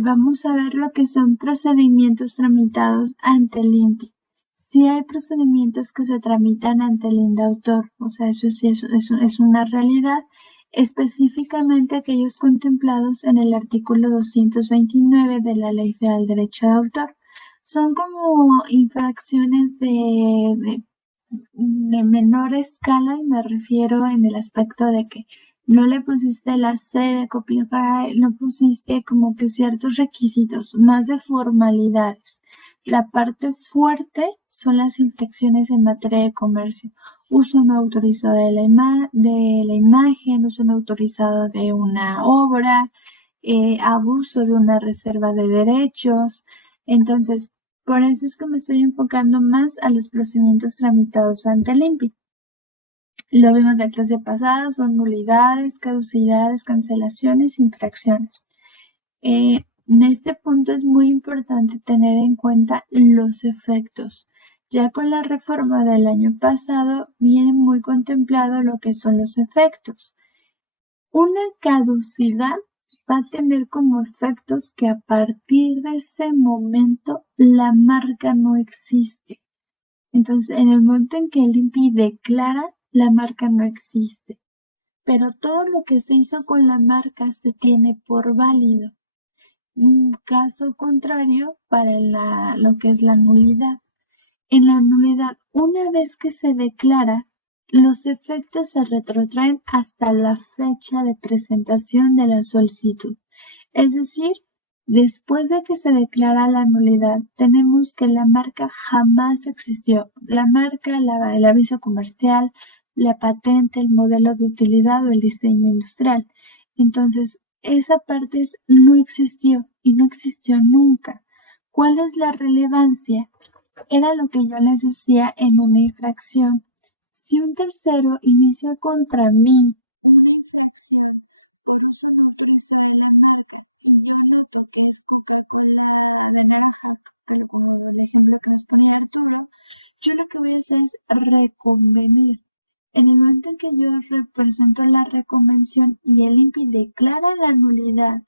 vamos a ver lo que son procedimientos tramitados ante el INPI. Sí hay procedimientos que se tramitan ante el INDAUTOR, o sea, eso sí es una realidad, específicamente aquellos contemplados en el artículo 229 de la Ley Federal del Derecho de Autor. Son como infracciones de menor escala, y me refiero en el aspecto de que no le pusiste la C de copyright, no pusiste como que ciertos requisitos, más de formalidades. La parte fuerte son las infracciones en materia de comercio. Uso no autorizado de la imagen, uso no autorizado de una obra, abuso de una reserva de derechos. Entonces, por eso es que me estoy enfocando más a los procedimientos tramitados ante el INPI. Lo vimos de clase pasada, son nulidades, caducidades, cancelaciones, infracciones. En este punto es muy importante tener en cuenta los efectos. Ya con la reforma del año pasado viene muy contemplado lo que son los efectos. Una caducidad va a tener como efectos que a partir de ese momento la marca no existe. Entonces, en el momento en que el INPI declara, la marca no existe. Pero todo lo que se hizo con la marca se tiene por válido. Un caso contrario para lo que es la nulidad. En la nulidad, una vez que se declara, los efectos se retrotraen hasta la fecha de presentación de la solicitud. Es decir, después de que se declara la nulidad, tenemos que la marca jamás existió. La marca, el aviso comercial, la patente, el modelo de utilidad o el diseño industrial. Entonces, esa parte no existió y no existió nunca. ¿Cuál es la relevancia? Era lo que yo les decía en una infracción. Si un tercero inicia contra mí una infracción, es una ofensa a la marca y yo no tengo yo lo que voy a hacer es reconvenir. En el momento en que yo represento la reconvención y el INPI declara la nulidad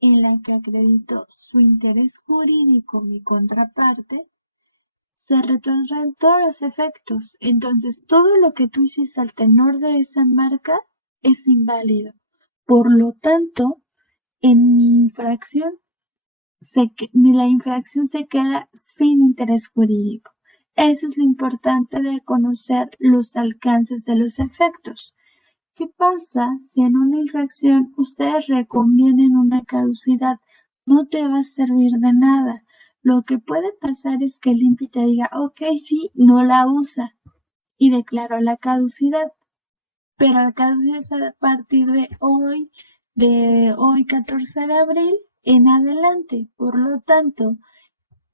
en la que acredito su interés jurídico, mi contraparte, se retornan todos los efectos. Entonces, todo lo que tú hiciste al tenor de esa marca es inválido. Por lo tanto, en mi infracción, la infracción se queda sin interés jurídico. Eso es lo importante de conocer los alcances de los efectos. ¿Qué pasa si en una infracción ustedes reconvienen una caducidad? No te va a servir de nada. Lo que puede pasar es que el INPI te diga, ok, sí, no la usa y declaró la caducidad, pero la caducidad es a partir de hoy 14 de abril en adelante. Por lo tanto,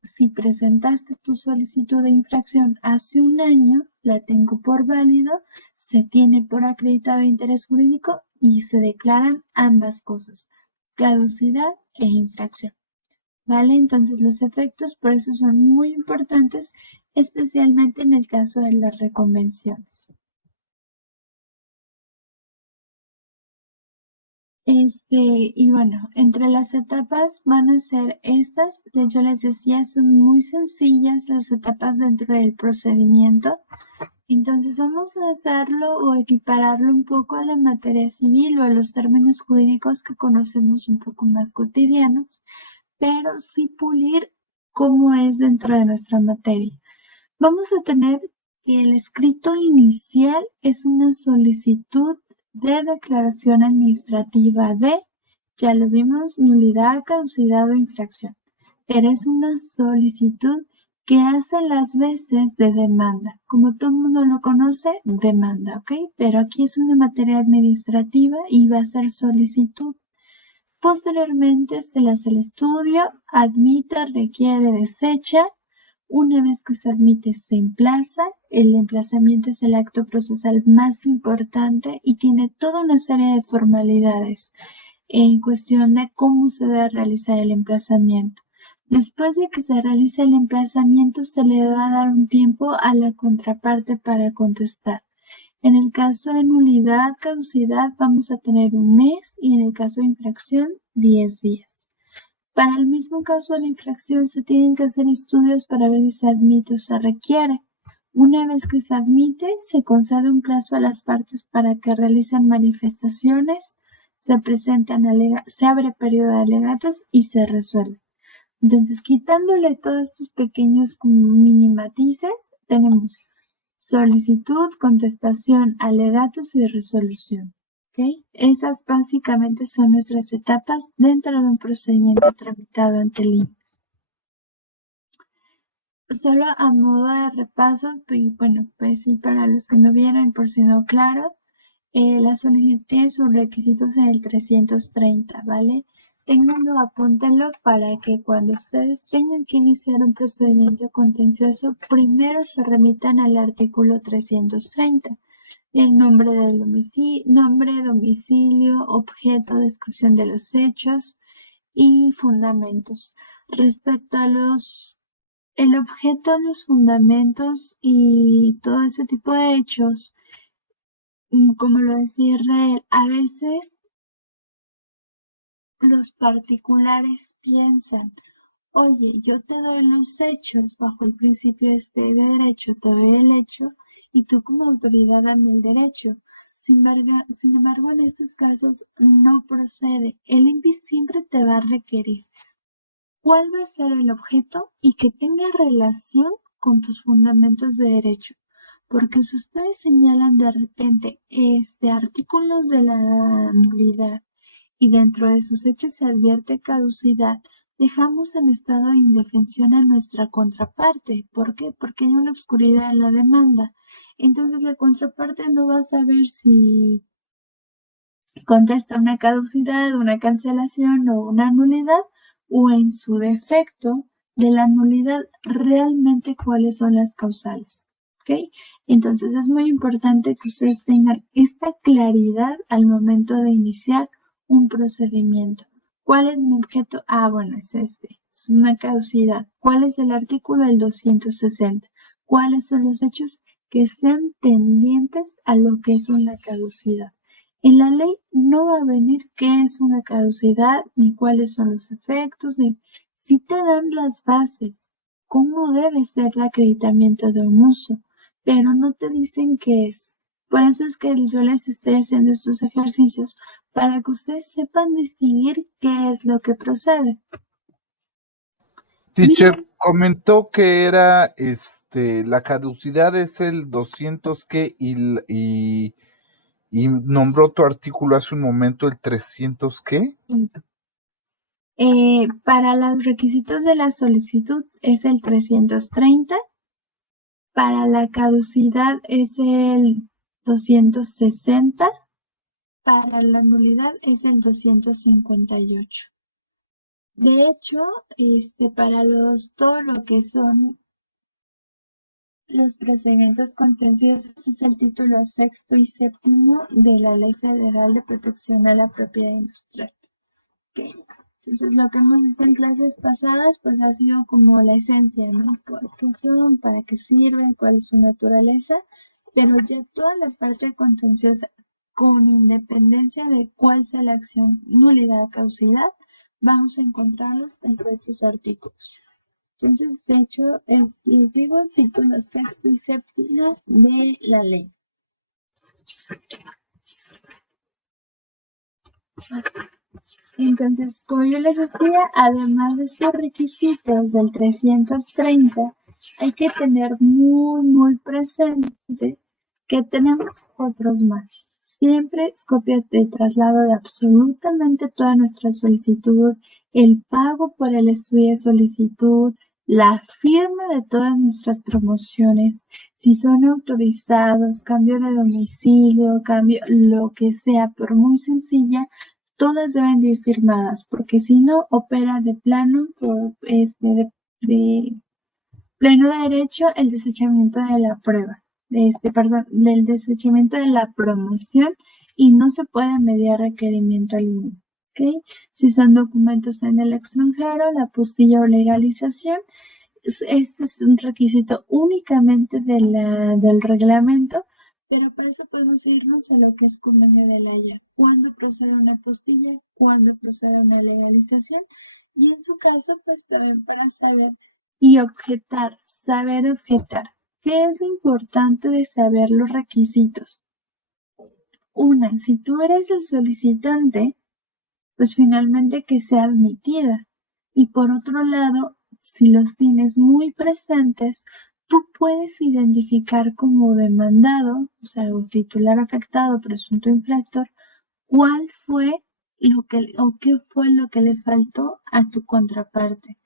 si presentaste tu solicitud de infracción hace un año, la tengo por válido, se tiene por acreditado interés jurídico y se declaran ambas cosas, caducidad e infracción. ¿Vale? Entonces los efectos por eso son muy importantes, especialmente en el caso de las reconvenciones. Y bueno, entre las etapas van a ser estas, yo les decía, son muy sencillas las etapas dentro del procedimiento. Entonces vamos a hacerlo o equipararlo un poco a la materia civil o a los términos jurídicos que conocemos un poco más cotidianos, pero sí pulir cómo es dentro de nuestra materia. Vamos a tener que el escrito inicial es una solicitud de declaración administrativa de, ya lo vimos, nulidad, caducidad o infracción. Pero es una solicitud que hace las veces de demanda. Como todo el mundo lo conoce, demanda, ¿ok? Pero aquí es una materia administrativa y va a ser solicitud. Posteriormente se le hace el estudio, admite, requiere, desecha. Una vez que se admite, se emplaza. El emplazamiento es el acto procesal más importante y tiene toda una serie de formalidades en cuestión de cómo se debe realizar el emplazamiento. Después de que se realice el emplazamiento, se le va a dar un tiempo a la contraparte para contestar. En el caso de nulidad, caducidad, vamos a tener un mes y en el caso de infracción, 10 días. Para el mismo caso de la infracción se tienen que hacer estudios para ver si se admite o se requiere. Una vez que se admite, se concede un plazo a las partes para que realicen manifestaciones, se se abre periodo de alegatos y se resuelve. Entonces, quitándole todos estos pequeños mini matices, tenemos solicitud, contestación, alegatos y resolución. ¿Ok? Esas básicamente son nuestras etapas dentro de un procedimiento tramitado ante el INE. Solo a modo de repaso, y bueno, pues sí, para los que no vieron, por si no claro, la solicitud tiene sus requisitos en el 330, ¿vale? Ténganlo, apúntenlo para que cuando ustedes tengan que iniciar un procedimiento contencioso, primero se remitan al artículo 330. El nombre del domicilio, objeto, descripción de los hechos y fundamentos. Respecto a el objeto, los fundamentos y todo ese tipo de hechos, como lo decía Israel, a veces los particulares piensan, oye, yo te doy los hechos bajo el principio de derecho, te doy el hecho y tú como autoridad dame el derecho. Sin embargo, en estos casos no procede. El INPI siempre te va a requerir cuál va a ser el objeto y que tenga relación con tus fundamentos de derecho. Porque si ustedes señalan de repente artículos de la nulidad y dentro de sus hechos se advierte caducidad, dejamos en estado de indefensión a nuestra contraparte. ¿Por qué? Porque hay una oscuridad en la demanda. Entonces la contraparte no va a saber si contesta una caducidad, una cancelación o una nulidad, o en su defecto de la nulidad realmente cuáles son las causales. ¿Ok? Entonces es muy importante que ustedes tengan esta claridad al momento de iniciar un procedimiento. ¿Cuál es mi objeto? Ah, bueno, es es una caducidad. ¿Cuál es el artículo? El 260. ¿Cuáles son los hechos que sean tendientes a lo que es una caducidad? En la ley no va a venir qué es una caducidad, ni cuáles son los efectos, ni si te dan las bases, cómo debe ser el acreditamiento de un uso, pero no te dicen qué es. Por eso es que yo les estoy haciendo estos ejercicios para que ustedes sepan distinguir qué es lo que procede. Teacher, comentó que era la caducidad es el 200 qué y nombró tu artículo hace un momento el 300 qué. Para los requisitos de la solicitud es el 330. Para la caducidad es el 260. Para la nulidad es el 258. De hecho, para todo lo que son los procedimientos contenciosos es el título sexto y séptimo de la Ley Federal de Protección a la Propiedad Industrial. Okay. Entonces, lo que hemos visto en clases pasadas, pues ha sido como la esencia, ¿no? ¿Qué son? ¿Para qué sirven? ¿Cuál es su naturaleza? Pero ya toda la parte contenciosa, con independencia de cuál sea la acción, nulidad, caducidad, vamos a encontrarlos entre estos artículos. Entonces, de hecho, les digo, el título sexto y séptimo de la ley. Entonces, como yo les decía, además de estos requisitos del 330, hay que tener muy presente que tenemos otros más. Siempre es copia de traslado de absolutamente toda nuestra solicitud, el pago por el estudio de solicitud, la firma de todas nuestras promociones, si son autorizados, cambio de domicilio, cambio, lo que sea, por muy sencilla, todas deben de ir firmadas, porque si no, opera de plano, de pleno derecho el desechamiento de la prueba, del desechamiento de la promoción y no se puede mediar requerimiento alguno. ¿Okay? Si son documentos en el extranjero, la apostilla o legalización, este es un requisito únicamente del reglamento, pero para eso podemos irnos a lo que es convenio de la Haya. ¿Cuándo procede una apostilla? ¿Cuándo procede una legalización? Y en su caso, pues también para saber y objetar, saber objetar. ¿Qué es lo importante de saber los requisitos? Una, si tú eres el solicitante, pues finalmente que sea admitida. Y por otro lado, si los tienes muy presentes, tú puedes identificar como demandado, o sea, o titular afectado, presunto infractor, cuál fue lo que o qué fue lo que le faltó a tu contraparte.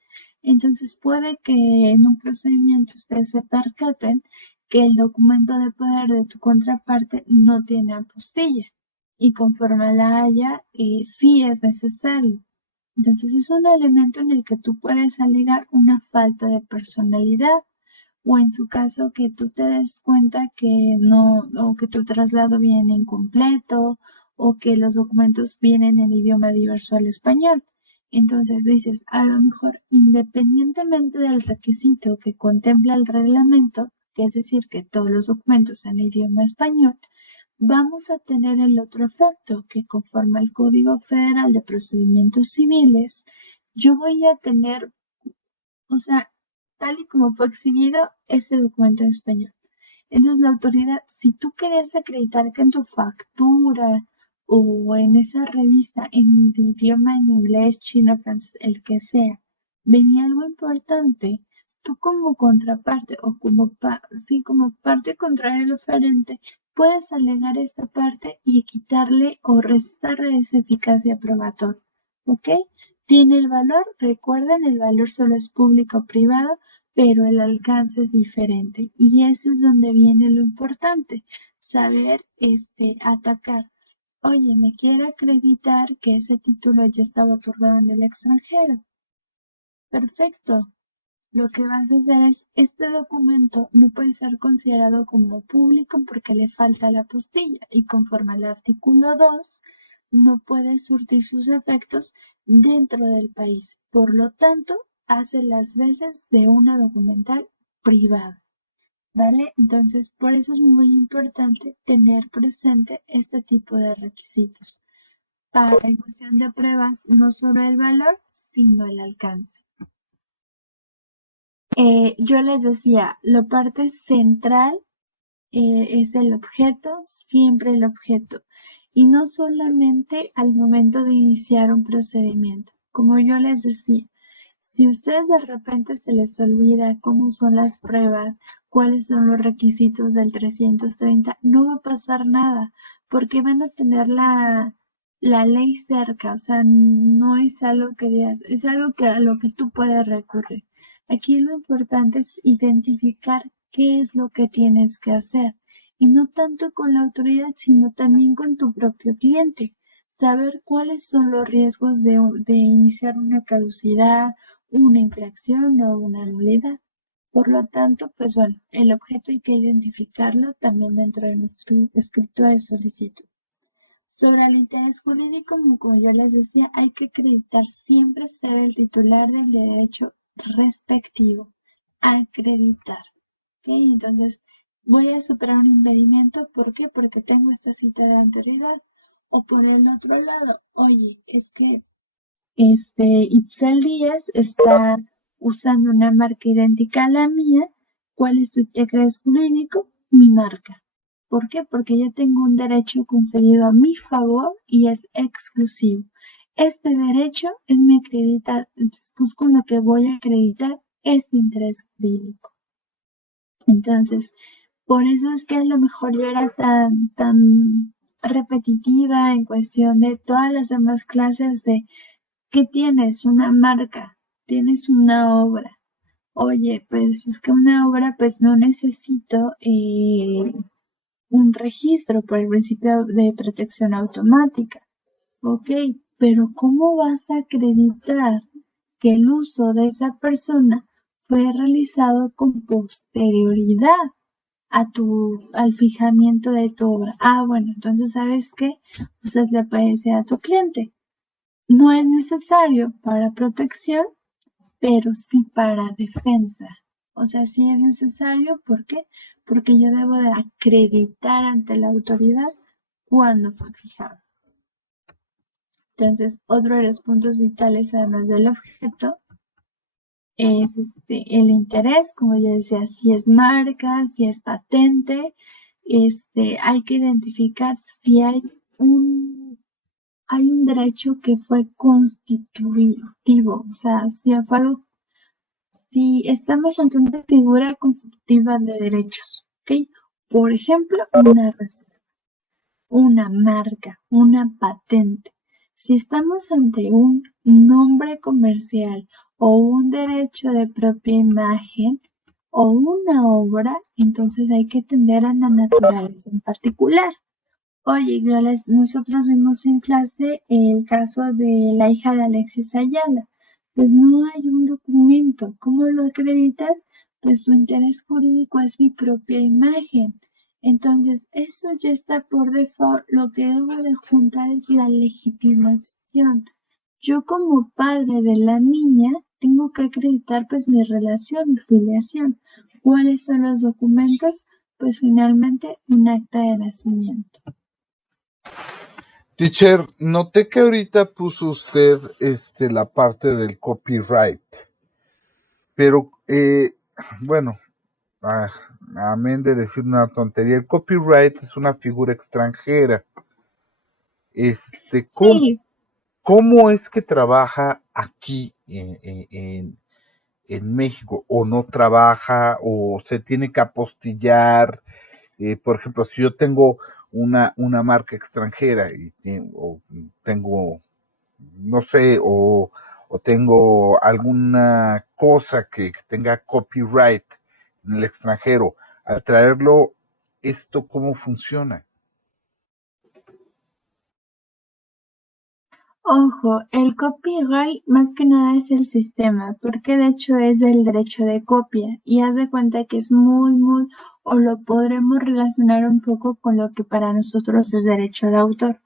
Entonces puede que en un procedimiento ustedes se percaten que el documento de poder de tu contraparte no tiene apostilla y conforme la haya, sí es necesario. Entonces es un elemento en el que tú puedes alegar una falta de personalidad o en su caso que tú te des cuenta que no, o que tu traslado viene incompleto o que los documentos vienen en idioma diverso al español. Entonces dices, a lo mejor independientemente del requisito que contempla el reglamento, que es decir, que todos los documentos en idioma español, vamos a tener el otro efecto, que conforme al Código Federal de Procedimientos Civiles, yo voy a tener, o sea, tal y como fue exhibido ese documento en español. Entonces la autoridad, si tú querías acreditar que en tu factura o en esa revista en idioma en inglés, chino, francés, el que sea, venía algo importante, tú como contraparte o como, sí, como parte contraria al oferente, puedes alegar esta parte y quitarle o restarle esa eficacia probatoria. ¿Ok? Tiene el valor, recuerden, el valor solo es público o privado, pero el alcance es diferente. Y eso es donde viene lo importante, saber atacar. Oye, me quiere acreditar que ese título ya estaba otorgado en el extranjero. Perfecto. Lo que vas a hacer es, este documento no puede ser considerado como público porque le falta la apostilla y conforme al artículo 2, no puede surtir sus efectos dentro del país. Por lo tanto, hace las veces de una documental privada. ¿Vale? Entonces, por eso es muy importante tener presente este tipo de requisitos para la cuestión de pruebas, no solo el valor, sino el alcance. Yo les decía, la parte central es el objeto, siempre el objeto, y no solamente al momento de iniciar un procedimiento. Como yo les decía, si a ustedes de repente se les olvida cómo son las pruebas, cuáles son los requisitos del 330, no va a pasar nada, porque van a tener la ley cerca, o sea, no es algo que digas, es algo que a lo que tú puedes recurrir. Aquí lo importante es identificar qué es lo que tienes que hacer y no tanto con la autoridad, sino también con tu propio cliente. Saber cuáles son los riesgos de iniciar una caducidad, una infracción o una nulidad. Por lo tanto, pues bueno, el objeto hay que identificarlo también dentro de nuestro escrito de solicitud. Sobre el interés jurídico, como yo les decía, hay que acreditar siempre ser el titular del derecho respectivo. Acreditar. ¿Ok? Entonces, voy a superar un impedimento. ¿Por qué? Porque tengo esta cita de anterioridad. O por el otro lado, oye, es que Itzel Díaz está usando una marca idéntica a la mía. ¿Cuál es tu interés jurídico? Mi marca. ¿Por qué? Porque yo tengo un derecho concedido a mi favor y es exclusivo. Este derecho es mi acreditado. Entonces, pues con lo que voy a acreditar es interés jurídico. Entonces, por eso es que a lo mejor yo era tan repetitiva en cuestión de todas las demás clases de ¿qué tienes? Una marca, tienes una obra. Oye, pues es que una obra pues no necesito un registro por el principio de protección automática. Ok, pero ¿cómo vas a acreditar que el uso de esa persona fue realizado con posterioridad al fijamiento de tu obra? Ah, bueno, entonces, ¿sabes qué? Pues le puede decir a tu cliente, no es necesario para protección, pero sí para defensa. O sea, sí es necesario, ¿por qué? Porque yo debo de acreditar ante la autoridad cuándo fue fijado. Entonces, otro de los puntos vitales, además del objeto, es el interés, como yo decía, si es marca, si es patente, hay que identificar si hay un derecho que fue constitutivo, o sea, si estamos ante una figura constitutiva de derechos, ¿ok? Por ejemplo, una reserva, una marca, una patente. Si estamos ante un nombre comercial o un derecho de propia imagen o una obra, entonces hay que atender a la naturaleza en particular. Oye, nosotros vimos en clase el caso de la hija de Alexis Ayala. Pues no hay un documento. ¿Cómo lo acreditas? Pues su interés jurídico es mi propia imagen. Entonces, eso ya está por default. Lo que debo de juntar es la legitimación. Yo como padre de la niña tengo que acreditar pues mi relación, mi filiación. ¿Cuáles son los documentos? Pues finalmente un acta de nacimiento. Teacher, noté que ahorita puso usted la parte del copyright, pero bueno, amén de decir una tontería, el copyright es una figura extranjera. Sí. ¿Cómo es que trabaja aquí en México? ¿O no trabaja? ¿O se tiene que apostillar? Por ejemplo, si yo tengo una marca extranjera y tengo, no sé, o tengo alguna cosa que tenga copyright en el extranjero, al traerlo, ¿esto cómo funciona? Ojo, el copyright más que nada es el sistema, porque de hecho es el derecho de copia y haz de cuenta que es o lo podremos relacionar un poco con lo que para nosotros es derecho de autor.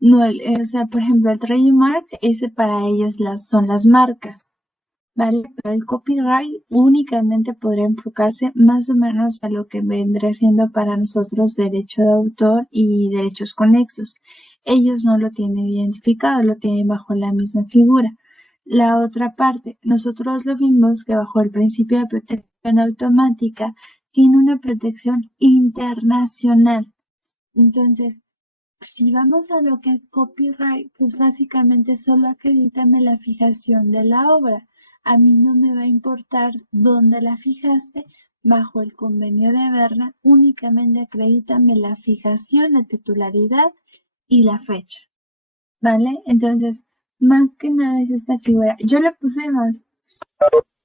No, o sea, por ejemplo, el trademark, ese para ellos son las marcas, ¿vale? Pero el copyright únicamente podría enfocarse más o menos a lo que vendría siendo para nosotros derecho de autor y derechos conexos. Ellos no lo tienen identificado, lo tienen bajo la misma figura. La otra parte, nosotros lo vimos que bajo el principio de protección automática tiene una protección internacional. Entonces, si vamos a lo que es copyright, pues básicamente solo acredítame la fijación de la obra. A mí no me va a importar dónde la fijaste. Bajo el convenio de Berna, únicamente acredítame la fijación, la titularidad y la fecha. ¿Vale? Entonces, más que nada es esta figura. Yo le puse más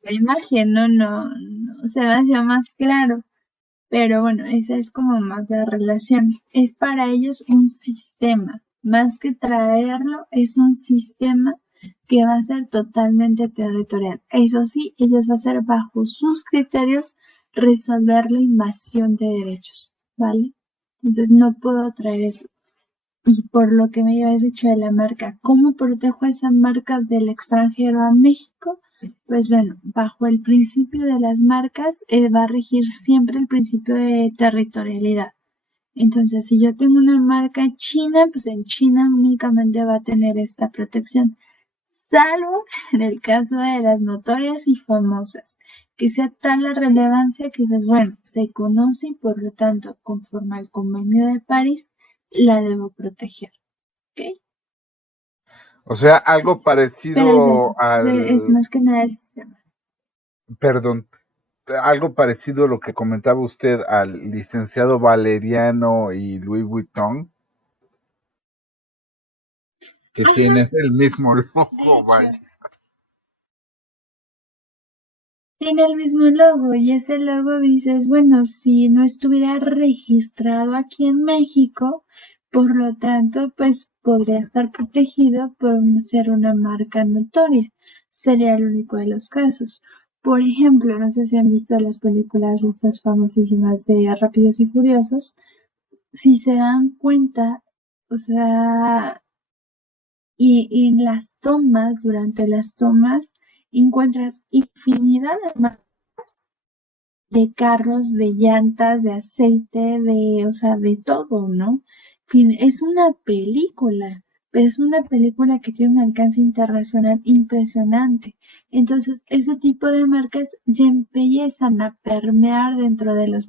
la imagen, se me hacía más claro. Pero bueno, esa es como más la relación. Es para ellos un sistema. Más que traerlo, es un sistema que va a ser totalmente territorial. Eso sí, ellos va a ser bajo sus criterios resolver la invasión de derechos, ¿vale? Entonces no puedo traer eso. Y por lo que me habías dicho de la marca, ¿cómo protejo esa marca del extranjero a México? Pues bueno, bajo el principio de las marcas va a regir siempre el principio de territorialidad. Entonces, si yo tengo una marca china, pues en China únicamente va a tener esta protección, salvo en el caso de las notorias y famosas, que sea tal la relevancia que dices, bueno, se conoce y por lo tanto, conforme al Convenio de París, la debo proteger. ¿Ok? O sea, algo Entonces, pero es eso, parecido es más que nada el sistema. perdón, algo parecido a lo que comentaba usted al licenciado Valeriano y Louis Vuitton, que Ajá, tienen el mismo de logo, hecho, vaya. tiene el mismo logo y ese logo dices, bueno, si no estuviera registrado aquí en México, por lo tanto, pues podría estar protegido por ser una marca notoria. Sería el único de los casos. Por ejemplo, no sé si han visto las películas estas famosísimas de Rápidos y Furiosos. Si se dan cuenta, o sea, y en las tomas, durante las tomas, encuentras infinidad de carros, de llantas, de aceite, o sea, de todo, ¿no? En fin, es una película. pero es una película que tiene un alcance internacional impresionante. Entonces, ese tipo de marcas ya empiezan a permear dentro de los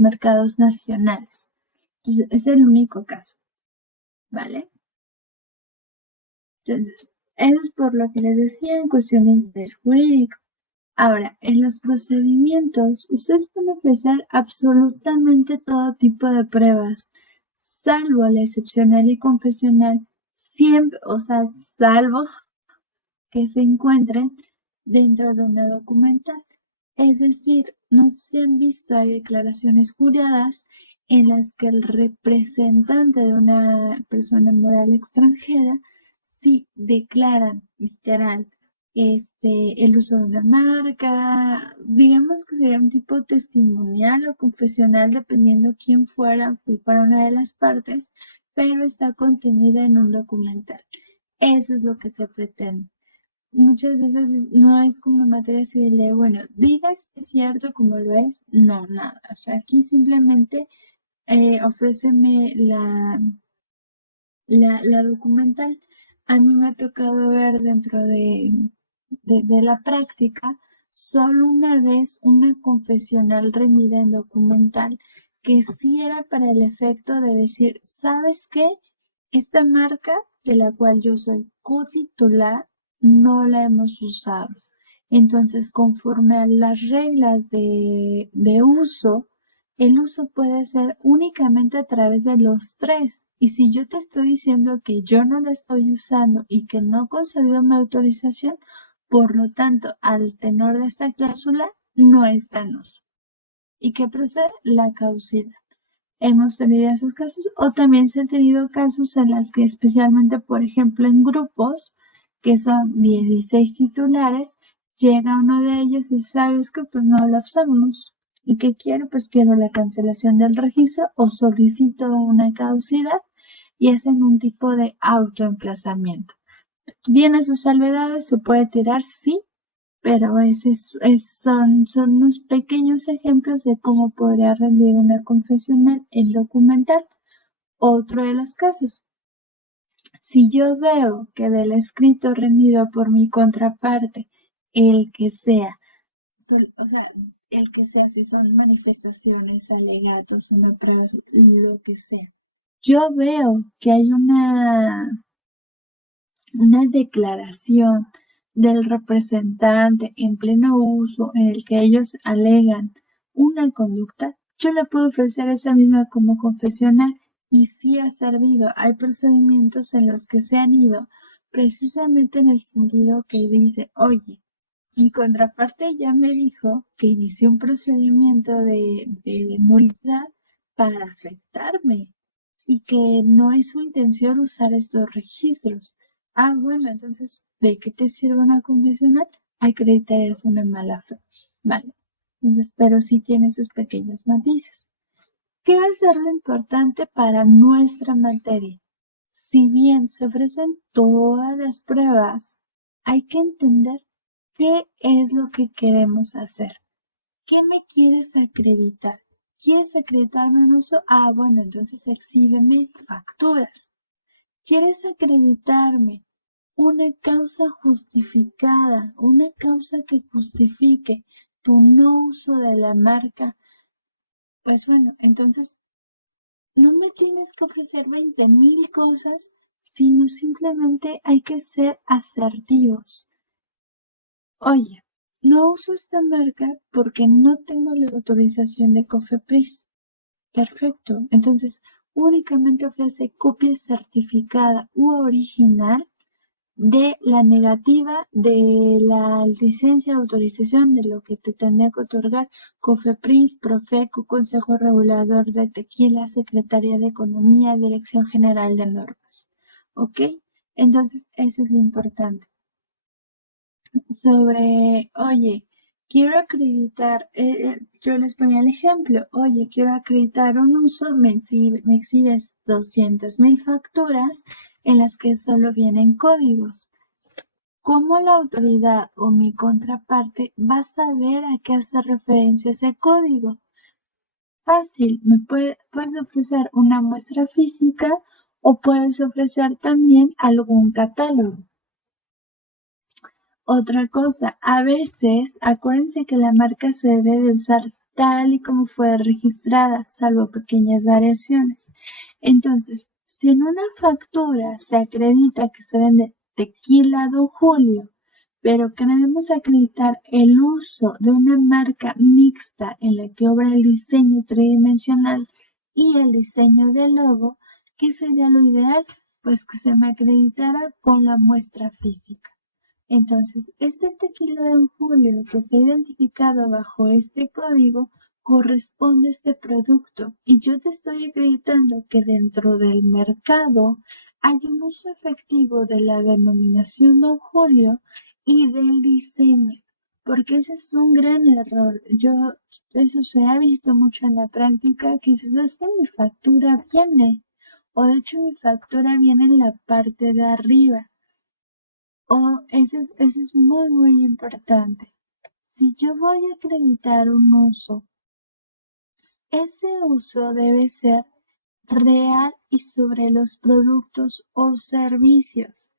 mercados nacionales. Entonces, es el único caso, ¿vale? Entonces, eso es por lo que les decía en cuestión de interés jurídico. Ahora, en los procedimientos, ustedes pueden ofrecer absolutamente todo tipo de pruebas, salvo la excepcional y confesional, siempre, o sea, salvo que se encuentren dentro de una documental. Es decir, no sé si han visto, hay declaraciones juradas en las que el representante de una persona moral extranjera sí declaran literal el uso de una marca, digamos que sería un tipo testimonial o confesional dependiendo quién fuera, si fuera una de las partes, pero está contenida en un documental. Eso es lo que se pretende. Muchas veces no es como en materia civil de, bueno, digas si es cierto como lo es, no, nada. O sea, aquí simplemente ofréceme la documental. A mí me ha tocado ver dentro de la práctica solo una vez una confesional rendida en documental que sí era para el efecto de decir, ¿sabes qué? Esta marca de la cual yo soy cotitular no la hemos usado. Entonces, conforme a las reglas de uso, el uso puede ser únicamente a través de los tres. Y si yo te estoy diciendo que yo no la estoy usando y que no he concedido mi autorización, por lo tanto, al tenor de esta cláusula, no está en uso. ¿Y qué procede? La caducidad. Hemos tenido esos casos o también se han tenido casos en las que especialmente, por ejemplo, en grupos que son 16 titulares, llega uno de ellos y sabes que pues no lo usamos. ¿Y qué quiero? Pues quiero la cancelación del registro o solicito una caducidad y hacen un tipo de autoemplazamiento. Tiene sus salvedades, se puede tirar, sí, pero son unos pequeños ejemplos de cómo podría rendir una confesional en documental. Otro de los casos, si yo veo que del escrito rendido por mi contraparte, el que sea, o sea, el que sea, si son manifestaciones, alegatos, una prueba, lo que sea, yo veo que hay una declaración del representante en pleno uso en el que ellos alegan una conducta, yo le puedo ofrecer esa misma como confesional y sí ha servido. Hay procedimientos en los que se han ido precisamente en el sentido que dice, oye, mi contraparte ya me dijo que inició un procedimiento de nulidad para afectarme y que no es su intención usar estos registros. Ah, bueno, entonces, ¿de qué te sirve una confesional? Acreditarías una mala fe. Vale. Entonces, pero sí tiene sus pequeños matices. ¿Qué va a ser lo importante para nuestra materia? Si bien se ofrecen todas las pruebas, hay que entender qué es lo que queremos hacer. ¿Qué me quieres acreditar? ¿Quieres acreditarme un uso? Ah, bueno, entonces exhíbeme facturas. ¿Quieres acreditarme una causa justificada, una causa que justifique tu no uso de la marca? Pues bueno, entonces no me tienes que ofrecer 20,000 cosas, sino simplemente hay que ser asertivos. Oye, no uso esta marca porque no tengo la autorización de COFEPRIS. Perfecto. Entonces, únicamente ofrece copia certificada u original de la negativa de la licencia de autorización de lo que te tendría que otorgar COFEPRIS, Profeco, Consejo Regulador de Tequila, Secretaría de Economía, Dirección General de Normas. ¿Ok? Entonces, eso es lo importante. Sobre, oye, quiero acreditar, yo les ponía el ejemplo, oye, quiero acreditar un uso, me exhibes 200,000 facturas en las que solo vienen códigos. ¿Cómo la autoridad o mi contraparte va a saber a qué hace referencia ese código? Fácil, puedes ofrecer una muestra física o puedes ofrecer también algún catálogo. Otra cosa, a veces, acuérdense que la marca se debe de usar tal y como fue registrada, salvo pequeñas variaciones. Entonces, si en una factura se acredita que se vende tequila Don Julio, pero queremos acreditar el uso de una marca mixta en la que obra el diseño tridimensional y el diseño del logo, ¿qué sería lo ideal? Pues que se me acreditara con la muestra física. Entonces, este tequila Don Julio que se ha identificado bajo este código corresponde a este producto y yo te estoy acreditando que dentro del mercado hay un uso efectivo de la denominación Don Julio y del diseño, porque ese es un gran error. Eso se ha visto mucho en la práctica, que dices, es que mi factura viene, o de hecho mi factura viene en la parte de arriba. Eso es muy, muy importante. Si yo voy a acreditar un uso, ese uso debe ser real y sobre los productos o servicios.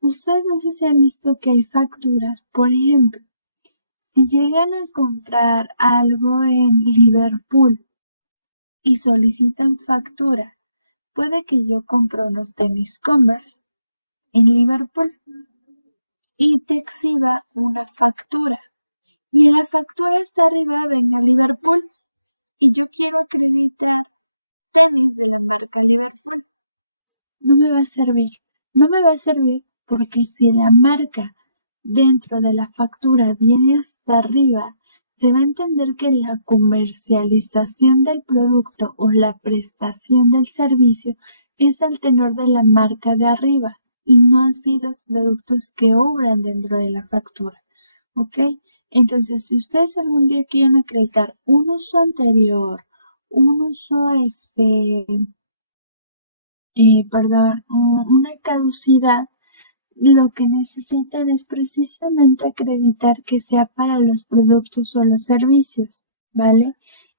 Ustedes no sé si han visto que hay facturas, por ejemplo, si llegan a comprar algo en Liverpool y solicitan factura, puede que yo compre unos tenis Converse en Liverpool y te exija una factura. Y la factura está arriba de Liverpool y yo quiero acreditar tenis de la marca Liverpool. No me va a servir. No me va a servir porque si la marca dentro de la factura viene hasta arriba, se va a entender que la comercialización del producto o la prestación del servicio es al tenor de la marca de arriba y no así los productos que obran dentro de la factura. ¿Ok? Entonces, si ustedes algún día quieren acreditar un uso anterior, un uso una caducidad, lo que necesitan es precisamente acreditar que sea para los productos o los servicios, ¿vale?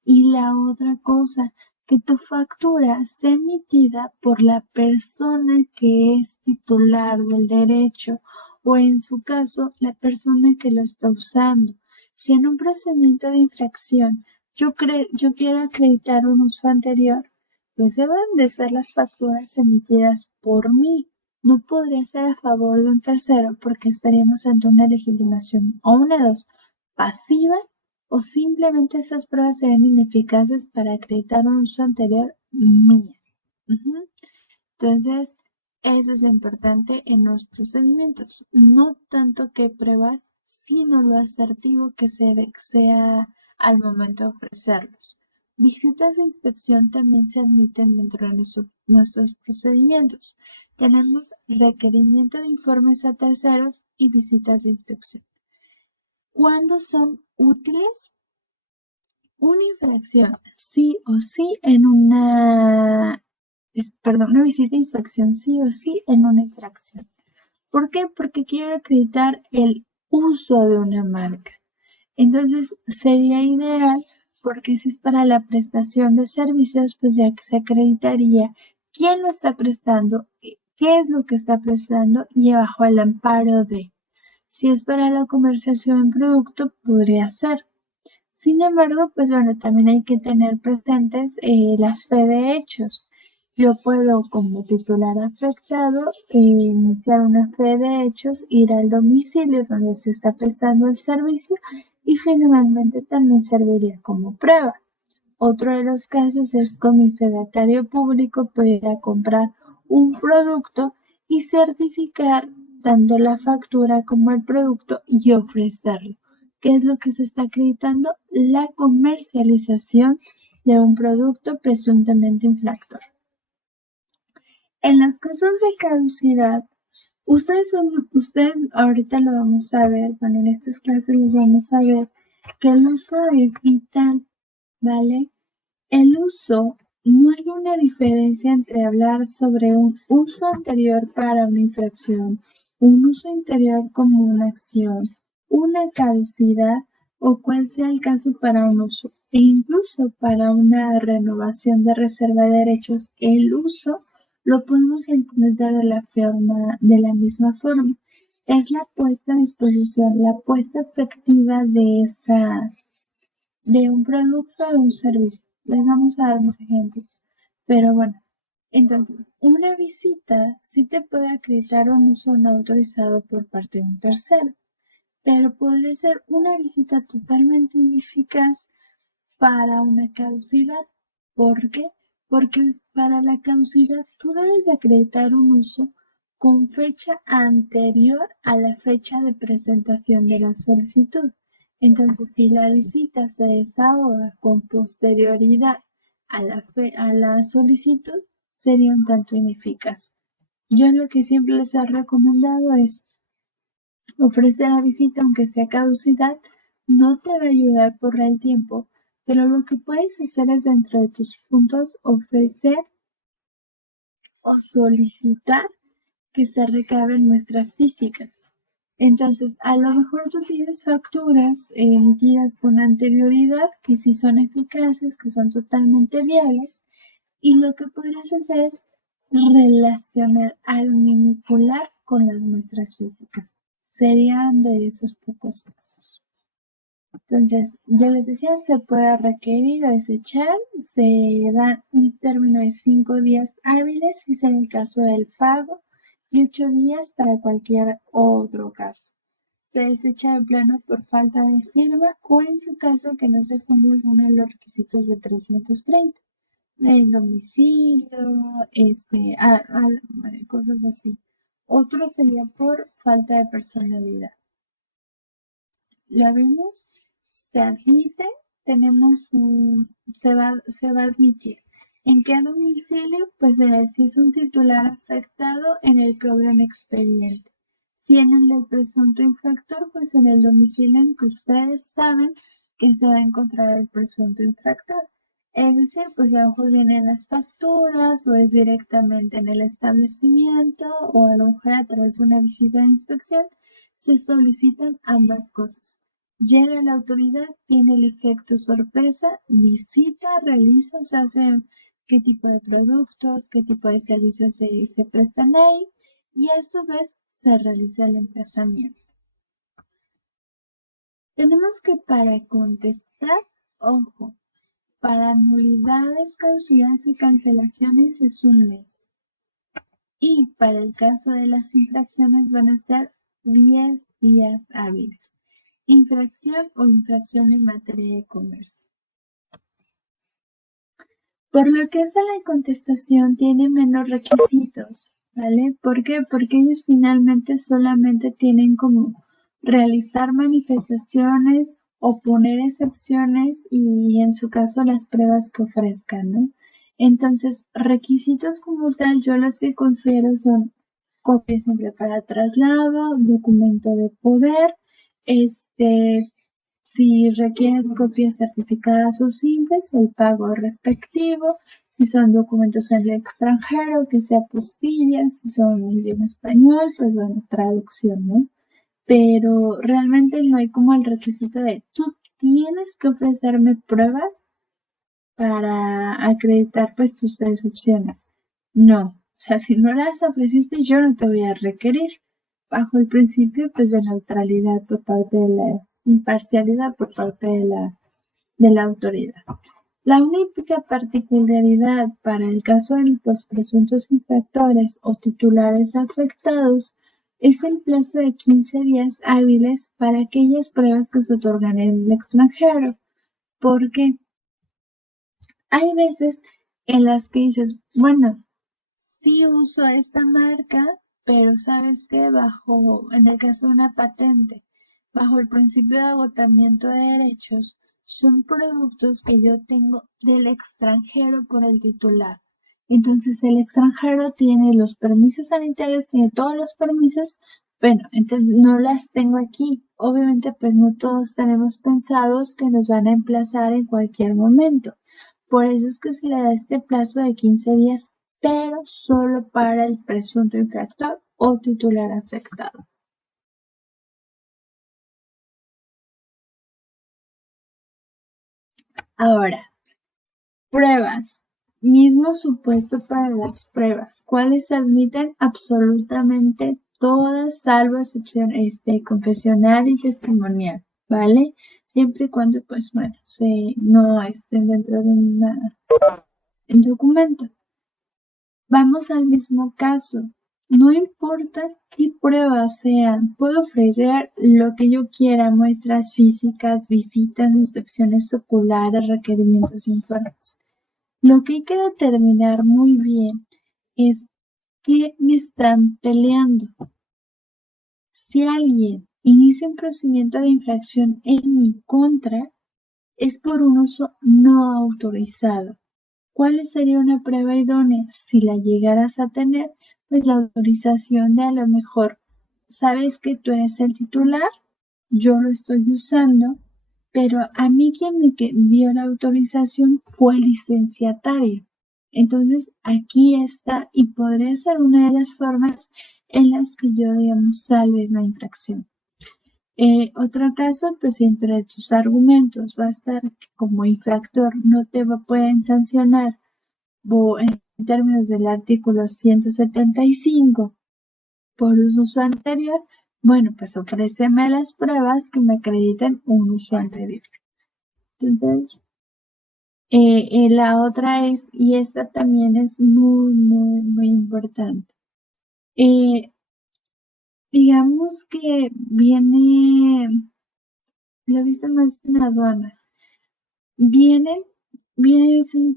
Y la otra cosa, que tu factura sea emitida por la persona que es titular del derecho o en su caso, la persona que lo está usando. Si en un procedimiento de infracción yo quiero acreditar un uso anterior, pues deben de ser las facturas emitidas por mí. No podría ser a favor de un tercero porque estaríamos ante una legitimación o una de dos, pasiva o simplemente esas pruebas serían ineficaces para acreditar un uso anterior mío. Entonces, eso es lo importante en los procedimientos. No tanto que pruebas, sino lo asertivo que sea al momento de ofrecerlos. Visitas de inspección también se admiten dentro de nuestros procedimientos. Tenemos requerimiento de informes a terceros y visitas de inspección. ¿Cuándo son útiles? Una infracción, sí o sí, una visita de inspección, sí o sí, en una infracción. ¿Por qué? Porque quiero acreditar el uso de una marca. Entonces, sería ideal, porque si es para la prestación de servicios, pues ya que se acreditaría quién lo está prestando, qué es lo que está prestando y bajo el amparo de. Si es para la comercialización de un producto, podría ser. Sin embargo, pues bueno, también hay que tener presentes las fe de hechos. Yo puedo, como titular afectado, iniciar una fe de hechos, ir al domicilio donde se está prestando el servicio y finalmente también serviría como prueba. Otro de los casos es con mi fedatario público pudiera comprar un producto y certificar tanto la factura como el producto y ofrecerlo. ¿Qué es lo que se está acreditando? La comercialización de un producto presuntamente infractor. En los casos de caducidad, ustedes ahorita lo vamos a ver, bueno, en estas clases los vamos a ver, que el uso es vital, ¿vale? El uso, no hay una diferencia entre hablar sobre un uso anterior para una infracción, un uso interior como una acción, una caducidad o cual sea el caso para un uso. E incluso para una renovación de reserva de derechos, el uso lo podemos entender de la misma forma. Es la puesta a disposición, la puesta efectiva de un producto o de un servicio. Les vamos a dar unos ejemplos. Pero bueno, entonces, una visita sí te puede acreditar un uso no autorizado por parte de un tercero, pero podría ser una visita totalmente ineficaz para una caducidad. ¿Por qué? Porque para la caducidad tú debes de acreditar un uso con fecha anterior a la fecha de presentación de la solicitud. Entonces, si la visita se desahoga con posterioridad a la solicitud, sería un tanto ineficaz. Yo lo que siempre les he recomendado es ofrecer la visita, aunque sea caducidad, no te va a ayudar por el tiempo, pero lo que puedes hacer es dentro de tus puntos ofrecer o solicitar que se recaben muestras físicas. Entonces, a lo mejor tú tienes facturas emitidas con anterioridad que sí son eficaces, que son totalmente viables, y lo que podrías hacer es relacionar al manipular con las muestras físicas. Serían de esos pocos casos. Entonces, yo les decía, se puede requerir o desechar, se da un término de 5 días hábiles, si es en el caso del pago, y 8 días para cualquier otro caso. Se desecha de plano por falta de firma o en su caso que no se cumpla alguno de los requisitos de 330, el domicilio, cosas así. Otro sería por falta de personalidad. La vemos, se admite, se va a admitir. ¿En qué domicilio? Pues si es un titular afectado, en el que obra un expediente. Si en el del presunto infractor, pues en el domicilio en que ustedes saben que se va a encontrar el presunto infractor. Es decir, pues a lo mejor vienen las facturas o es directamente en el establecimiento o a lo mejor a través de una visita de inspección, se solicitan ambas cosas. Llega la autoridad, tiene el efecto sorpresa, visita, realiza, o sea, hace qué tipo de productos, qué tipo de servicios se prestan ahí y a su vez se realiza el emplazamiento. Tenemos que para contestar, ojo, para nulidades, caducidades y cancelaciones es un mes. Y para el caso de las infracciones van a ser 10 días hábiles. Infracción o infracción en materia de comercio. Por lo que hace la contestación tiene menos requisitos, ¿vale? ¿Por qué? Porque ellos finalmente solamente tienen como realizar manifestaciones o poner excepciones y en su caso las pruebas que ofrezcan, ¿no? Entonces, requisitos como tal, yo los que considero son copia siempre para traslado, documento de poder, si requieres copias certificadas o simples, el pago respectivo, si son documentos en el extranjero, que sea postilla, si son en idioma español, pues bueno, traducción, ¿no? Pero realmente no hay como el requisito de tú tienes que ofrecerme pruebas para acreditar pues tus decepciones. No, o sea, si no las ofreciste, yo no te voy a requerir, bajo el principio pues de neutralidad por parte de la imparcialidad por parte de la autoridad. La única particularidad para el caso de los presuntos infractores o titulares afectados es el plazo de 15 días hábiles para aquellas pruebas que se otorgan en el extranjero. ¿Por qué? Hay veces en las que dices, bueno, sí uso esta marca, pero ¿sabes qué? En el caso de una patente, bajo el principio de agotamiento de derechos, son productos que yo tengo del extranjero por el titular. Entonces el extranjero tiene los permisos sanitarios, tiene todos los permisos, bueno, entonces no las tengo aquí. Obviamente pues no todos tenemos pensados que nos van a emplazar en cualquier momento. Por eso es que se le da este plazo de 15 días, pero solo para el presunto infractor o titular afectado. Ahora, pruebas. Mismo supuesto para las pruebas, cuales admiten absolutamente todas, salvo excepción confesional y testimonial, ¿vale? Siempre y cuando, pues bueno, no estén dentro de un documento. Vamos al mismo caso. No importa qué pruebas sean, puedo ofrecer lo que yo quiera, muestras físicas, visitas, inspecciones oculares, requerimientos, informes. Lo que hay que determinar muy bien es qué me están peleando. Si alguien inicia un procedimiento de infracción en mi contra, es por un uso no autorizado. ¿Cuál sería una prueba idónea? Si la llegaras a tener, pues la autorización de a lo mejor, sabes que tú eres el titular, yo lo estoy usando, pero a mí quien me dio la autorización fue el licenciatario. Entonces, aquí está, y podría ser una de las formas en las que yo, digamos, salves la infracción. Otro caso, pues entre tus argumentos va a estar que como infractor no te pueden sancionar en términos del artículo 175 por un uso anterior. Bueno, pues ofréceme las pruebas que me acrediten un uso anterior. Entonces, la otra es, y esta también es muy, muy, muy importante. Digamos que viene, lo he visto más en aduana, viene es un